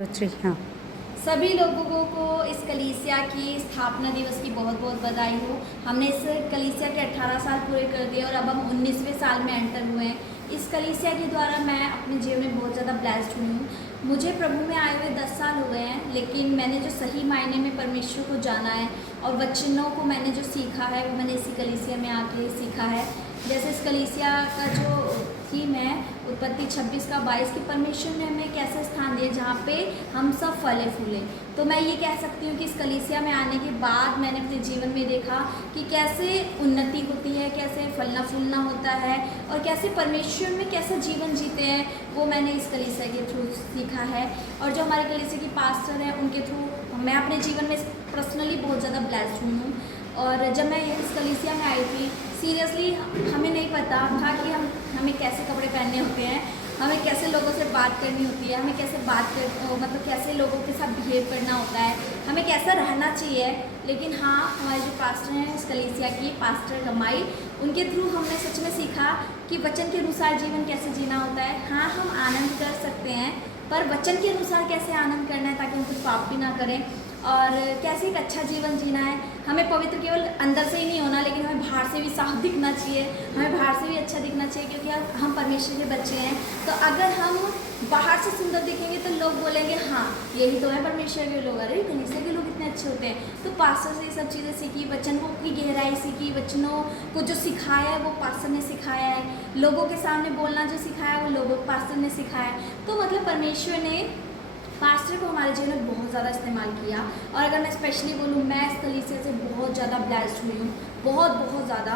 हाँ। सभी लोगों को इस कलीसिया की स्थापना दिवस की बहुत बहुत बधाई हो। हमने इस कलीसिया के 18 साल पूरे कर दिए और अब हम 19वें साल में एंटर हुए हैं। इस कलीसिया के द्वारा मैं अपने जीवन में बहुत ज़्यादा ब्लेस्ड हुई हूँ। मुझे प्रभु में आए हुए 10 साल हो गए हैं, लेकिन मैंने जो सही मायने में परमेश्वर को जाना है और वचनों को मैंने जो सीखा है वो मैंने इसी कलीसिया में आके सीखा है। जैसे इस कलीसिया का जो थीम है उत्पत्ति 26 का 22 की, परमेश्वर ने हमें कैसे स्थान दिए जहाँ पे हम सब फले फूले। तो मैं ये कह सकती हूँ कि इस कलीसिया में आने के बाद मैंने अपने जीवन में देखा कि कैसे उन्नति होती है, कैसे फलना फूलना होता है और कैसे परमेश्वर में कैसा जीवन जीते हैं, वो मैंने इस कलीसिया के थ्रू सीखा है। और जो हमारे कलीसिया की पास्टर हैं उनके थ्रू मैं अपने जीवन में पर्सनली बहुत ज़्यादा ब्लेस्ड हुई हूँ। और जब मैं इस कलीसिया में आई थी, सीरियसली हमें नहीं पता था कि हमें कैसे कपड़े पहनने होते हैं, हमें कैसे लोगों से बात करनी होती है, हमें कैसे मतलब कैसे लोगों के साथ बिहेव करना होता है, हमें कैसा रहना चाहिए। लेकिन हाँ, हमारे जो पास्टर हैं इस कलीसिया की, पास्टर कमाई, उनके थ्रू हमने सच में सीखा कि वचन के अनुसार जीवन कैसे जीना होता है। हाँ, हम आनंद कर सकते हैं, पर वचन के अनुसार कैसे आनंद करना है ताकि हम कुछ पाप भी ना करें, और कैसे एक अच्छा जीवन जीना है। हमें पवित्र केवल अंदर से ही नहीं होना, लेकिन हमें बाहर से भी साफ दिखना चाहिए, हमें बाहर से भी अच्छा दिखना चाहिए, क्योंकि हम परमेश्वर के बच्चे हैं। तो अगर हम बाहर से सुंदर दिखेंगे तो लोग बोलेंगे हाँ यही तो है परमेश्वर के लोग, अरे कलीसिया के लोग इतने अच्छे होते हैं। तो पास्टर से ये सब चीज़ें सीखी, वचन को की गहराई सीखी, वचनों को जो सिखाया है वो पास्टर ने सिखाया है, लोगों के सामने बोलना जो सिखाया है वो पास्टर ने सिखाया है। तो मतलब परमेश्वर ने पास्टर को हमारे जीवन में बहुत ज़्यादा इस्तेमाल किया। और अगर मैं स्पेशली बोलूँ, मैं इस कलीसिया से बहुत ज़्यादा ब्लेस्ड हुई हूँ, बहुत ज़्यादा।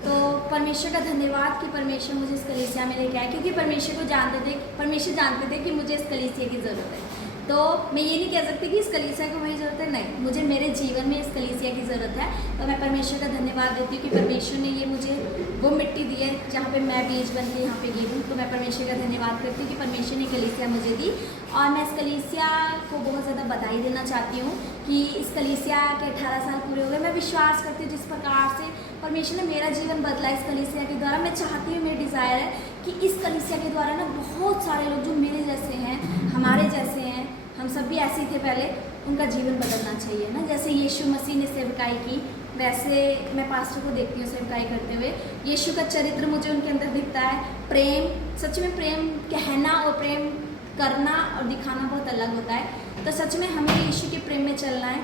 तो परमेश्वर का धन्यवाद कि परमेश्वर मुझे इस कलीसिया में लेके आए, क्योंकि परमेश्वर जानते थे कि मुझे इस कलीसिया की ज़रूरत है। तो मैं ये नहीं कह सकती कि इस कलीसिया को वही ज़रूरत है, नहीं, मुझे मेरे जीवन में इस कलीसिया की ज़रूरत है। तो मैं परमेश्वर का धन्यवाद देती हूँ कि परमेश्वर ने ये मुझे वो मिट्टी दी है जहाँ पे मैं बीज बन के यहाँ पे गिरूँ। तो मैं परमेश्वर का धन्यवाद करती हूँ कि परमेश्वर ने कलीसिया मुझे दी। और मैं इस कलीसिया को बहुत ज़्यादा बधाई देना चाहती हूँ कि इस कलीसिया के 18 साल पूरे हो गए। मैं विश्वास करती हूँ जिस प्रकार से परमेश्वर ने मेरा जीवन बदला इस कलीसिया के द्वारा, मैं चाहती हूँ, मेरी डिज़ायर है कि इस कलीसिया के द्वारा ना बहुत सारे लोग जो मेरे जैसे हैं, हमारे जैसे हैं, हम सब भी ऐसे ही थे पहले, उनका जीवन बदलना चाहिए ना। जैसे यीशु मसीह ने सेवकाई की, वैसे मैं पास्टर को देखती हूँ सेवकाई करते हुए। यीशु का चरित्र मुझे उनके अंदर दिखता है। प्रेम, सच में प्रेम कहना और प्रेम करना और दिखाना बहुत अलग होता है। तो सच में हमें यीशु के प्रेम में चलना है,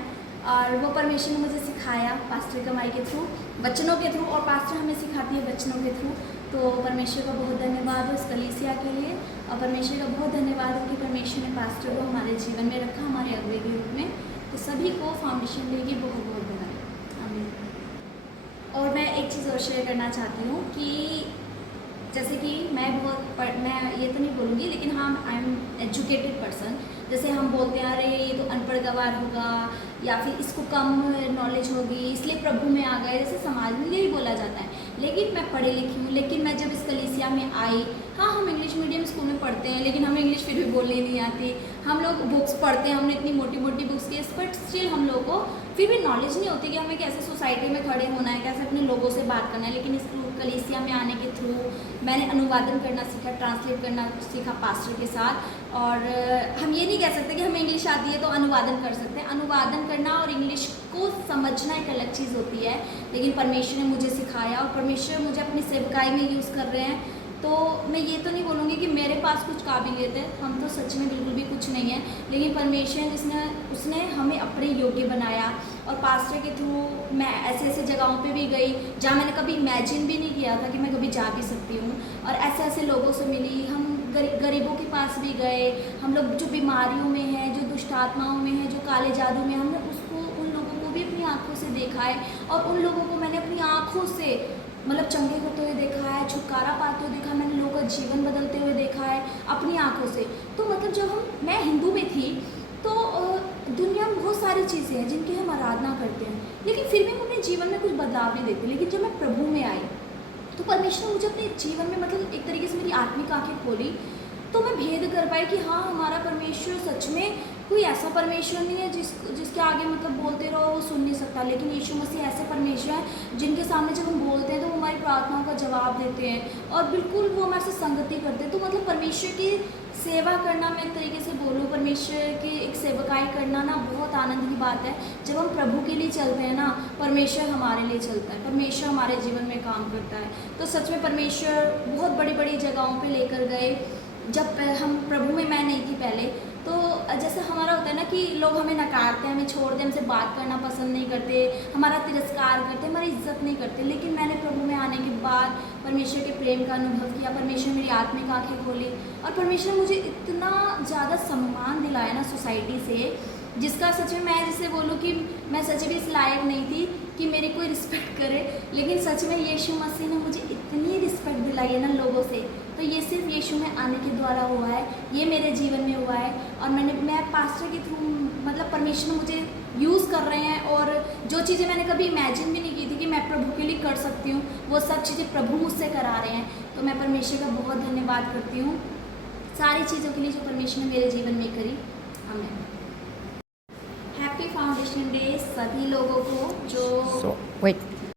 और वो परमेश्वर ने मुझे सिखाया पास्टर कमाई के थ्रू, वचनों के थ्रू, और पास्टर हमें सिखाती है वचनों के थ्रू। तो परमेश्वर का बहुत धन्यवाद हो इस कलीसिया के लिए, और परमेश्वर का बहुत धन्यवाद हो कि परमेश्वर ने पास्टर को हमारे जीवन में रखा, हमारे अगुवे के रूप में। तो सभी को फाउंडेशन डे की बहुत बहुत बधाई। आमीन। और मैं एक चीज़ और शेयर करना चाहती हूँ कि जैसे कि मैं ये तो नहीं बोलूँगी, लेकिन हाँ, आई एम एजुकेटेड पर्सन। जैसे हम बोलते हैं अरे ये तो अनपढ़ गवार होगा, या फिर इसको कम नॉलेज होगी इसलिए प्रभु में आ गए, जैसे समाज में यही बोला जाता है। लेकिन मैं पढ़ी लिखी हूँ, लेकिन मैं जब इस कलीसिया में आई, हाँ हम इंग्लिश मीडियम स्कूल में पढ़ते हैं, लेकिन हमें इंग्लिश फिर भी बोलनी नहीं आती। हम लोग बुक्स पढ़ते हैं, हमने इतनी मोटी मोटी बुक्स की, बट स्टिल हम लोग को फिर भी नॉलेज नहीं होती कि हमें कैसे सोसाइटी में खड़े होना है, कैसे अपने लोगों से बात करना है। लेकिन इस कलीसिया में आने के थ्रू मैंने अनुवादन करना सीखा, ट्रांसलेट करना सीखा पास्टर के साथ। और हम ये नहीं कह सकते कि हमें इंग्लिश आती है तो अनुवादन कर सकते हैं। अनुवादन करना और इंग्लिश को समझना एक अलग चीज़ होती है, लेकिन परमेश्वर ने मुझे सिखाया और परमेश्वर मुझे अपनी सेवकाई में यूज़ कर रहे हैं। तो मैं ये तो नहीं बोलूँगी कि मेरे पास कुछ काबिलियत है, हम तो सच में बिल्कुल भी कुछ नहीं है, लेकिन परमेश्वर उसने हमें अपने योग्य बनाया। और पास्टर के थ्रू मैं ऐसे ऐसे जगहों पे भी गई जहाँ मैंने कभी इमेजिन भी नहीं किया था कि मैं कभी जा भी सकती हूँ, और ऐसे ऐसे लोगों से मिली। हम गरीबों के पास भी गए, हम लोग जो बीमारियों में हैं, जो दुष्ट आत्माओं में हैं, जो काले जादू में, हमने उन लोगों को भी अपनी आँखों से देखा है, और उन लोगों को मैंने अपनी आँखों से मतलब चंगे होते हुए देखा है, छुटकारा पाते हुए देखा है, मैंने लोगों का जीवन बदलते हुए देखा है अपनी आँखों से। तो मतलब जब मैं हिंदू में थी तो दुनिया में बहुत सारी चीज़ें हैं जिनकी हम आराधना करते हैं, लेकिन फिर भी हम अपने जीवन में कुछ बदलाव नहीं देखते। लेकिन जब मैं प्रभु में आई तो परमेश्वर मुझे अपने जीवन में मतलब एक तरीके से मेरी आत्मिक आँखें खोली, तो मैं भेद कर पाई कि हाँ, हमारा परमेश्वर सच में कोई ऐसा परमेश्वर नहीं है जिसके आगे मतलब बोलते रहो वो सुन नहीं सकता। लेकिन यीशु मसीह ऐसे परमेश्वर हैं जिनके सामने जब हम बोलते हैं तो वो हमारी प्रार्थनाओं का जवाब देते हैं, और बिल्कुल वो हमारे से संगति करते हैं। तो मतलब परमेश्वर की सेवा करना, मैं एक तरीके से बोलूँ, परमेश्वर सेवकाई करना ना बहुत आनंद की बात है। जब हम प्रभु के लिए चलते हैं ना, परमेश्वर हमारे लिए चलता है, परमेश्वर हमारे जीवन में काम करता है। तो सच में परमेश्वर बहुत बड़ी बड़ी जगहों पे लेकर गए। जब हम प्रभु में मैं नहीं थी पहले, तो जैसे हमारा होता है ना कि लोग हमें नकारते हैं, हमें छोड़ दे, हमसे बात करना पसंद नहीं करते, हमारा तिरस्कार करते, हमारी इज्जत नहीं करते। लेकिन मैंने प्रभु में आने के बाद परमेश्वर के प्रेम का अनुभव किया, परमेश्वर मेरी आत्मिक आंखें खोली और परमेश्वर ने मुझे इतना ज़्यादा सम्मान दिलाया ना सोसाइटी से, जिसका सच में मैं जैसे बोलूँ कि मैं सच में इस लायक नहीं थी कि मेरी कोई रिस्पेक्ट करे, लेकिन सच में यीशु मसीह ने मुझे इतनी रिस्पेक्ट दिलाई है ना लोगों से। तो ये सिर्फ यीशु में आने के द्वारा हुआ है, ये मेरे जीवन में हुआ है। और मैं पास्टर के थ्रू मतलब परमेश्वर मुझे यूज़ कर रहे हैं, और जो चीज़ें मैंने कभी इमेजिन भी नहीं की थी कि मैं प्रभु के लिए कर सकती हूँ, वो सब चीज़ें प्रभु मुझसे करा रहे हैं। तो मैं परमेश्वर का बहुत धन्यवाद करती हूँ सारी चीज़ों के लिए जो परमेश्वर ने मेरे जीवन में करी। आमीन। हैप्पी फाउंडेशन डे सभी लोगों को जो So, wait.